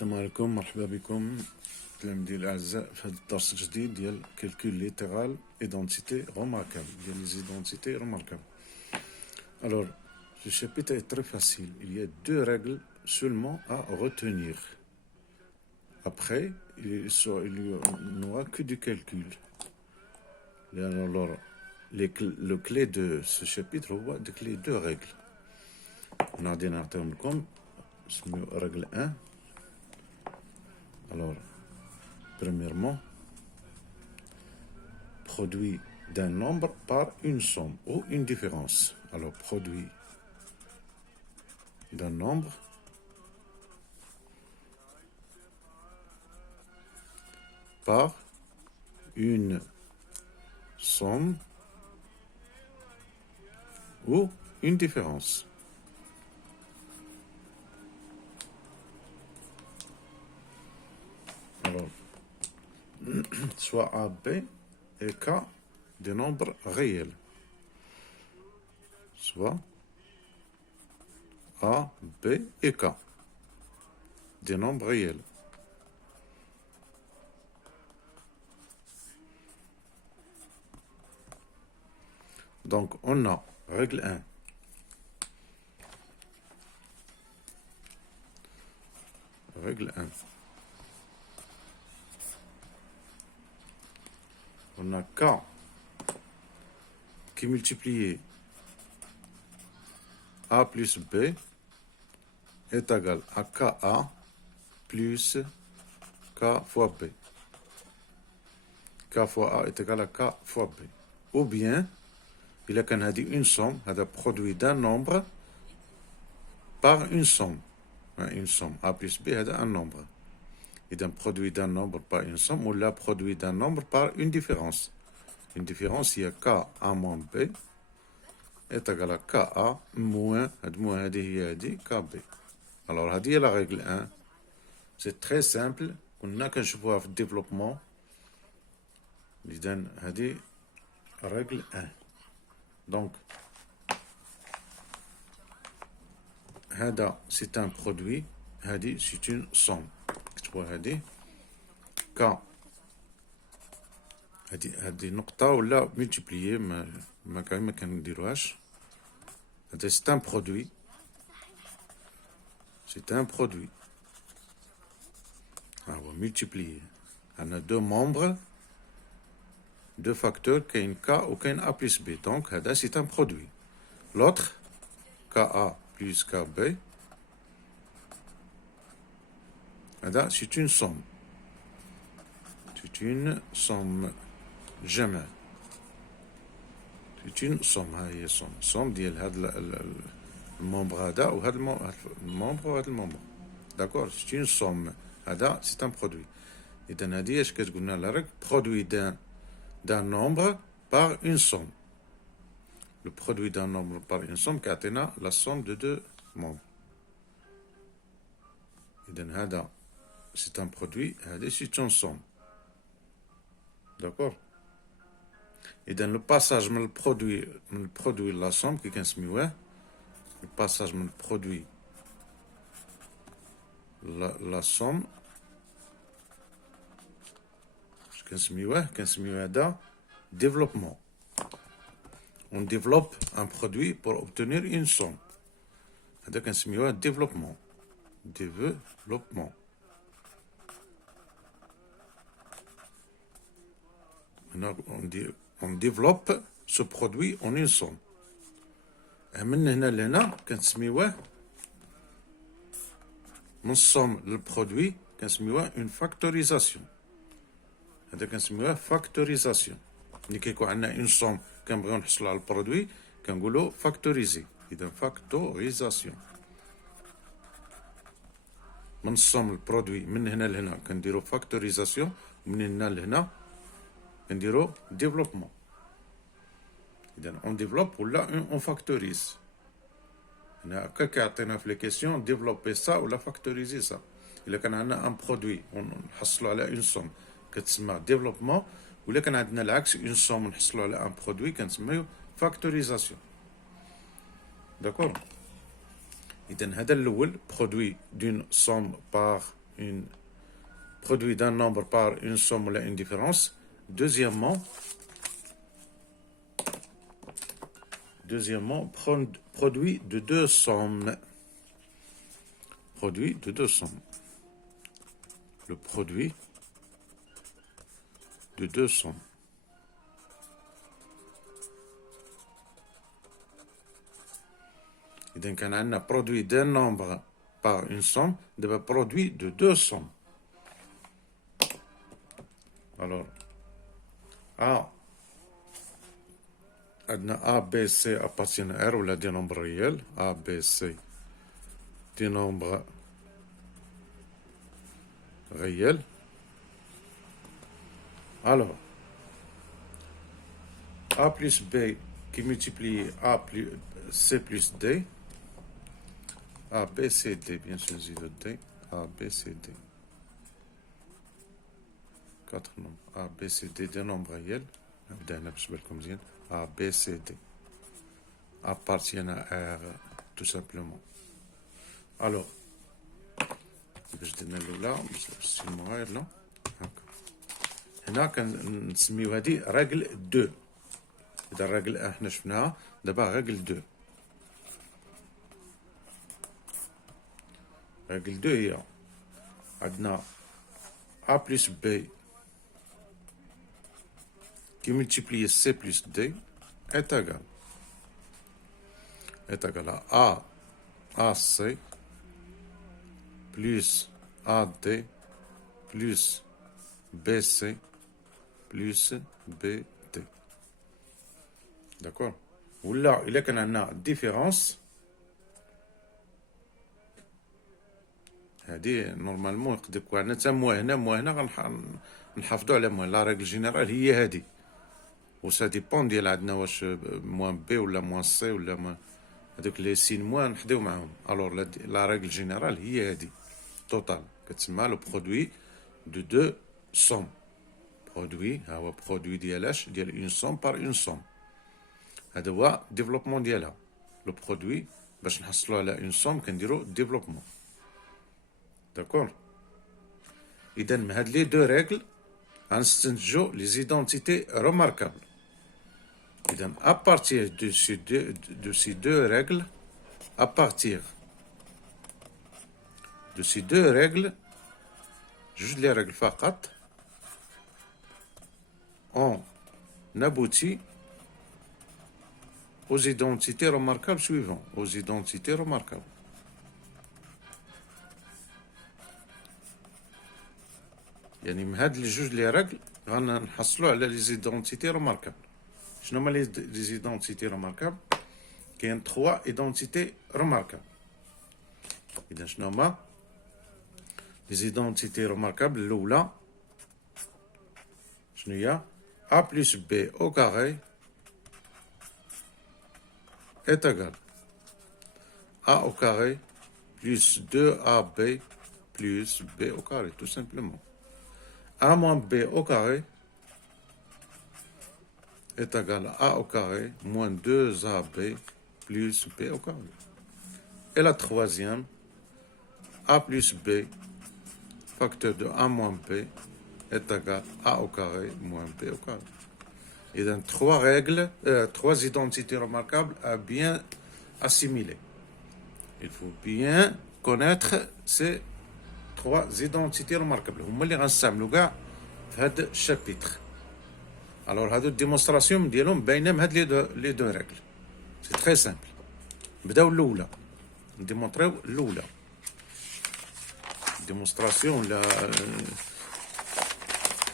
السلام عليكم، مرحبا بكم تلاميذي الاعزاء في هذا الدرس الجديد ديال calcul littéral identité remarquable ديال les identités remarquables. Alors, ce chapitre est très facile. Il y a deux règles seulement à retenir. Après, il n'aura que du calcul. Alors, le clé de ce chapitre هو ديك les deux règles. غادي نعطيهم لكم. نسميو règle 1. Alors, premièrement, produit d'un nombre par une somme ou une différence. Alors, produit d'un nombre par une somme ou une différence. Alors, soit A, B et K des nombres réels. Soit A, B et K des nombres réels. Donc, on a règle 1. Règle 1. On a K qui est multiplié A plus B est égal à KA plus K fois B. K fois A est égal à K fois B. Ou bien, il a qu'on a dit une somme, un produit d'un nombre par une somme. Une somme. A plus B est un nombre. Et d'un produit d'un nombre par une somme, ou la produit d'un nombre par une différence. Une différence, il y a K A moins B est égal à KA moins KB. Alors, هذه la règle 1. C'est très simple. On a qu'un choix de développement. هذه règle 1. Donc, هذا c'est un produit. هذه c'est une somme. هذه K هذه نقطة ولا multiplier ما كنديروهاش. هذا c'est un produit. C'est un produit. On va multiplier. On a deux membres, deux facteurs, qu'un K ou qu'un A plus B. Donc, هذا c'est un produit. L'autre, KA plus KB, هذا c'est une somme. C'est une somme. جمع. C'est une somme. هاي somme. somme ديال هذا الممبر هذا وهذا الممبر وهذا الممبر. D'accord? C'est une somme. هذا c'est un produit. إذا هذه اش كتقولنا لا ريغل produit d'un nombre par une somme. Le produit d'un nombre par une somme كيعطينا la somme de deux membres. إذا هذا c'est un produit. هذه c'est une somme. D'accord? إذا le passage من البرودوي لا somme كي كنسميوه le passage من البرودوي لا somme كنسميوه هذا développement. On développe un produit pour obtenir une somme. هذا كنسميوه développement. On développe ce produit en une somme. من هنا لهنا كنسميوه من الصوم للبرودوي كنسميوه une factorisation. هذا كنسميوه factorisation. ملي كيكون عندنا une somme كنبغيو نحصلوا على البرودوي كنقولوا factoriser. إذا factorisation. من الصوم للبرودوي من هنا لهنا كنديروا factorisation. ومن هنا لهنا كنديروا développement. إذا on développe ولا on factorise. هنا هكا كيعطينا في لي كيسيون développer ça ولا factoriser ça. إلا كان عندنا ان برودوي ونحصلوا على اون سوم كتسمى développement. ولا كان عندنا العكس اون سوم ونحصلوا على ان برودوي كنسميو factorisation. D'accord? إذن هذا الأول produit d'une somme par une produit d'un nombre par une somme ou une différence. Deuxièmement, produit de deux sommes. Produit de deux sommes. Le produit de deux sommes. إذا كان عندنا produit d'un nombre par une somme, دابا produit de deux sommes. Alors, A, A, B, C appartiennent à R ou des nombres réels. A, B, C, des nombres réels. Alors, A plus B qui multiplie A plus C plus D. A, B, C, D, bien sûr, 0, D. A, B, C, D. Quatre nombres. A, B, C, D, des nombres réels. A, B, C, D. Appartiennent à R, tout simplement. Alors, باش درنا الاولى نسمو غير لا هكا. هنا كنسميو هادي راجل 2. اذا الراجل احنا شفناها دابا راجل 2. راجل 2 هي عندنا A plus B qui multiplie C plus D est égal à AC plus AD plus BC plus BD. D'accord? ولا إلا كان عندنا différence هادي نورمالمون يقدر يكون عندنا حتى موا هنا غنحافظوا على موا. لا ريغل جينيرال هي هادي و سا ديبون ديال عندنا واش موان بي ولا موان سي ولا هذوك لي سين موان نحديو معاهم. الوغ لا ريغل جينيرال هي هادي توتال كتسمى لو برودوي دو دو سوم. برودوي ها هو برودوي ديالاش ديال اون سوم بار اون سوم. هذا هو ديفلوبمون ديالها. لو برودوي باش نحصلوا على اون سوم كنديروا ديفلوبمون. داكور. اذا من هاد لي دو ريغل غنستنتجوا لي زيدونتيتي روماركابل. إذن à partir de ces deux règles, à partir de ces deux règles, juste les règles فقط, on aboutit aux identités remarquables suivantes. Aux identités remarquables. يعني من هاد جوج لي ريغل غنحصلوا على لي زيدونتيتي روماركابل. شنو هما لي زيدونتيتي روماركابل؟ كاين 3 ايدونتيتي روماركابل. اذا شنو هما لي زيدونتيتي روماركابل؟ الاولى شنو هي؟ a plus b au carré est égal a au carré plus 2ab plus b au carré, tout simplement. A moins b au carré est égal à a au carré moins 2ab plus b au carré. Et la troisième, a plus b facteur de a moins b est égal à a au carré moins b au carré. Et dans trois règles, trois identités remarquables à bien assimiler. Il faut bien connaître ces trois identités remarquables. هما اللي غنستعملوا كاع في هذا الشابيتر. Alors هادو الديمونستراسيون ديالهم باينه من هاد لي دو ريغل. سي تري سامبل. نبداو الاولى نديمونطريو الاولى. ديمونستراسيون لا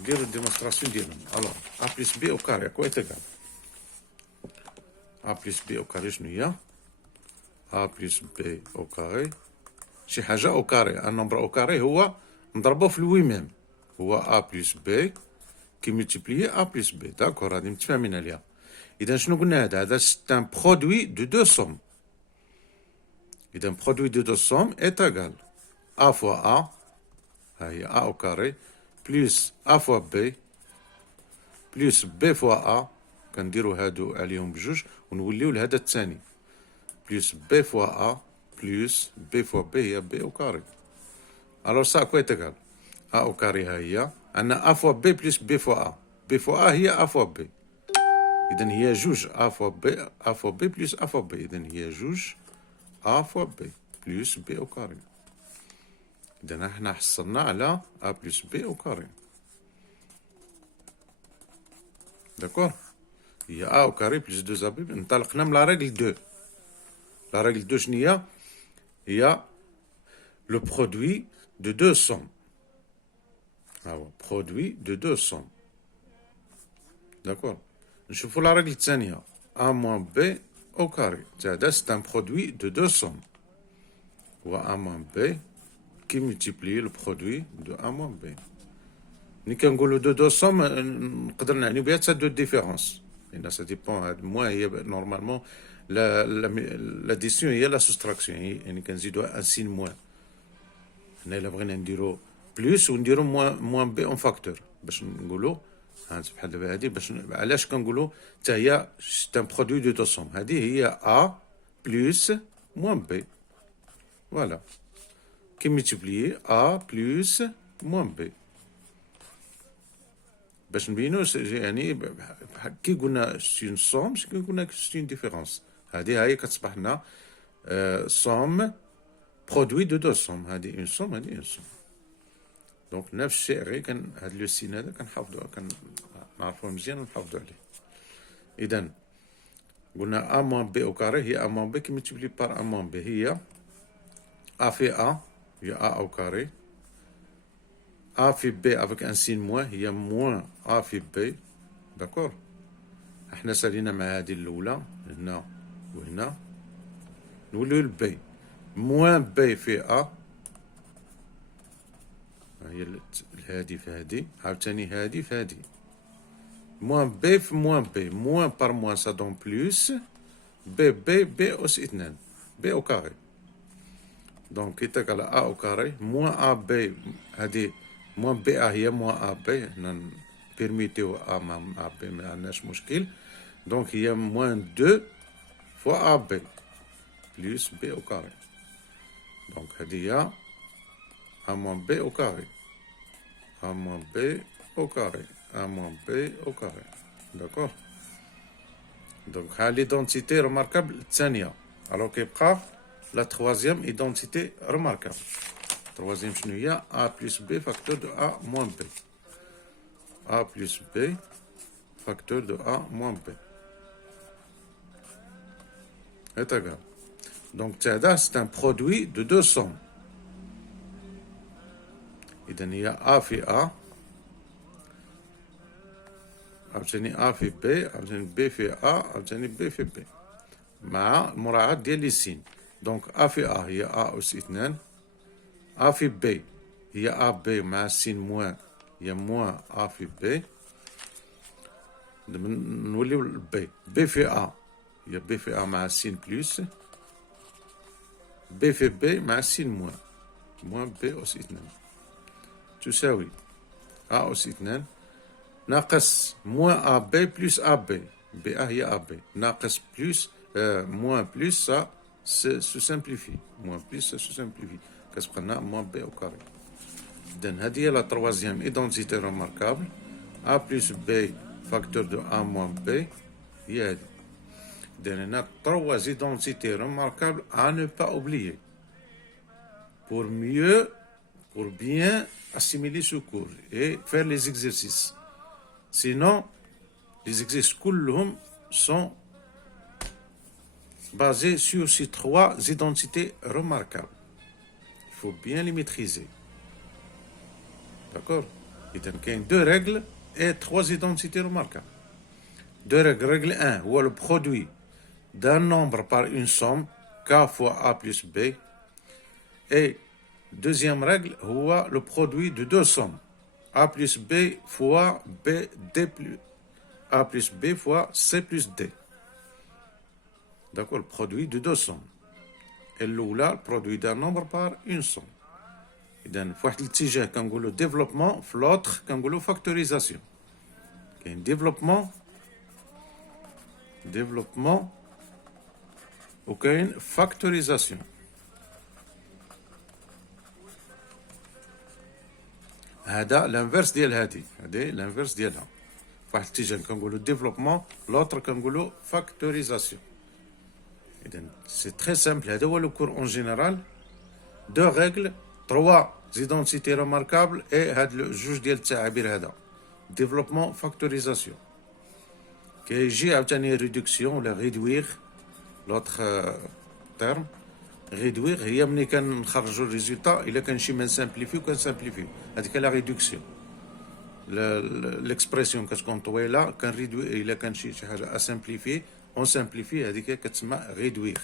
نديرو الديمونستراسيون ديالهم. الوغ ا بلس بي او كاري كوا ايتيغال ا بلس بي او كاري شنو هي؟ ا بلس بي او كاري شي حاجه او كاري. ان نومبر او كاري هو نضربو في لوي ميم هو ا بلس بي كي ملتيبليي ا بلس بي. داكور هادي متفاهمين عليها. اذا شنو قلنا هذا سي ان برودوي دو دو سوم. اذا برودوي دو دو سوم ايت ايغال ا فوا ا ها هي ا او كاري بلس ا فوا بي بلس بي فوا ا كنديرو هادو عليهم بجوج ونوليو لهذا الثاني بلس بي فوا ا بلس بي فوا بي هي بي او كاري. Alors ça, à quoi est égal? A au carré, هي عندنا A fois B plus B fois A. B fois A هي A fois B. إذن هي جوج A fois B, A fois B plus A fois B. إذن هي جوج A fois B plus B au carré. إذن احنا حصلنا على A plus B au carré. D'accord? Il y a A au carré plus 2AB. انطلقنا من la règle 2. La règle 2 شنو هي؟ هي le produit de deux sommes. Alors, produit de deux sommes. D'accord? نشوفوا la règle الثانية. A moins B au carré. C'est un produit de deux sommes. Ou A moins B qui multiplie le produit de A moins B. Ni كنقولوا de deux sommes نقدر نعني بها حتى deux différences. Ça dépend. Moi, normalement, l'addition هي la soustraction. يعني كنزيدوا un signe moins. هنا إلا بغينا نديرو بلوس ونديرو موان بي اون فاكتور باش نقولو بحال دابا هادي باش علاش كنقولو حتى هي سي ان برودوي دو توسوم. هادي هي ا بلوس موان بي. فوالا كي ميتيبليي ا بلوس موان بي باش نبينو يعني كي قلنا سي اون سوم كي قلنا سي اون ديفيرونس. هادي هي كتصبح لنا سوم برودوي دو دو سوم. هادي اون سوم هادي اون سوم. دونك نفس الشيء غير كان هاد لو سين هذا كنحافظو كنعرفوه مزيان ونحافظو عليه. اذا قلنا ا موان بي او كاري هي ا موان بي كي ملتيبلي بار ا موان بي هي ا في ا هي ا او كاري. ا في بي افيك ان سين موان هي موان ا في بي. داكور؟ احنا سالينا مع هادي الاولى هنا وهنا نوليو لبي موان بي في ا. هي هادي في هادي عاوتاني هادي في هادي موان بي في موان بي موان بار موان سا دون بلوس بي بي بي أس اثنان بي أو كاري. دونك كي تاكل أ أو كاري موان أ بي هادي موان بي أ هي موان أ بي. هنا بيرميتيو أ مع أ بي معندناش مشكل. دونك هي موان دو فوا أ بي بلوس بي أو كاري. دونك هادي هي A moins B au carré. A moins B au carré. A moins B au carré. D'accord? Donc, l'identité remarquable, الثانية. Alors qu'il y a la troisième identité remarquable. Troisième, شنو هي? A plus B facteur de A moins B. A plus B facteur de A moins B. Est égal. Donc, c'est un produit de deux sommes. إذن هي A في A عاوتاني A في B عاوتاني B في A عاوتاني B في B مع مراعاة ديال لي سين. دونك A في A هي A أس اثنان. A في B هي A B مع السين موان هي موان A في B. نوليو ل B. B في A هي B في A مع السين بلوس B في B مع السين موان موان B أس اثنان تساوي A أس اثنان ناقص موان أ بي بلس أ بي. بي أ هي أ بي ناقص بلس موان بلس سا سو سامبليفي موان بلس سو سامبليفي كتبقى لنا موان بي أو كاري. إذن هادي هي لا تروازيام إيدونتيتي روماركابل أ بلس بي فاكتور دو أ موان بي هي هادي. إذن هنا ترواز إيدونتيتي روماركابل أ نو با أوبليي pour mieux pour bien assimiler ce cours et faire les exercices. Sinon, les exercices كلهم sont basés sur ces trois identités remarquables. Il faut bien les maîtriser. D'accord? Il y a deux règles et trois identités remarquables. Deux règles. Règle 1, où le produit d'un nombre par une somme, k fois a plus b. Et deuxième règle, où le produit de deux sommes, a plus b fois b d plus a plus b fois c plus d. D'accord, le produit de deux sommes. Et l'oula, le produit d'un nombre par une somme. إذن في واحد الاتجاه كنقولوا développement في l'autre كنقولوا factorisation. كاين développement وكاين factorisation. هذا لانفيرس ديال هذه لانفيرس ديالها. فواحد الاتجاه كنقولوا ديفلوبمون، لوطر كنقولوا فاكتوريزاسيون. اذا سي تري سامبل. هذا هو لو كور اون جينيرال. دو ريغل، تروا زيدونتيتي ريماركابل، اي هاد جوج ديال التعابير هذا ديفلوبمون فاكتوريزاسيون. كيجي عاوتاني ريدكسيون ولا ريدوير، لوطر تيرم. ريدوير هي ملي كنخرجوا الريزولتا الا كان شي ما نسامبليفيو كنسامبليفيو، هذيك لا ريدكسيون. ليكسبرسيون كتكون طويله كنريدوي، الا كان شي حاجه اسامبليفي اون سامبليفي، هذيك كتسمى ريدوير.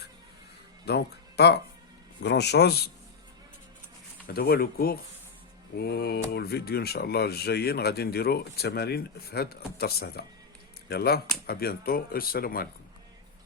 دونك با غران شوز. هذا هو لو كور، والفيديو ان شاء الله الجايين غادي نديرو التمارين في هذا الدرس هذا. يلا ابيانتو، السلام عليكم.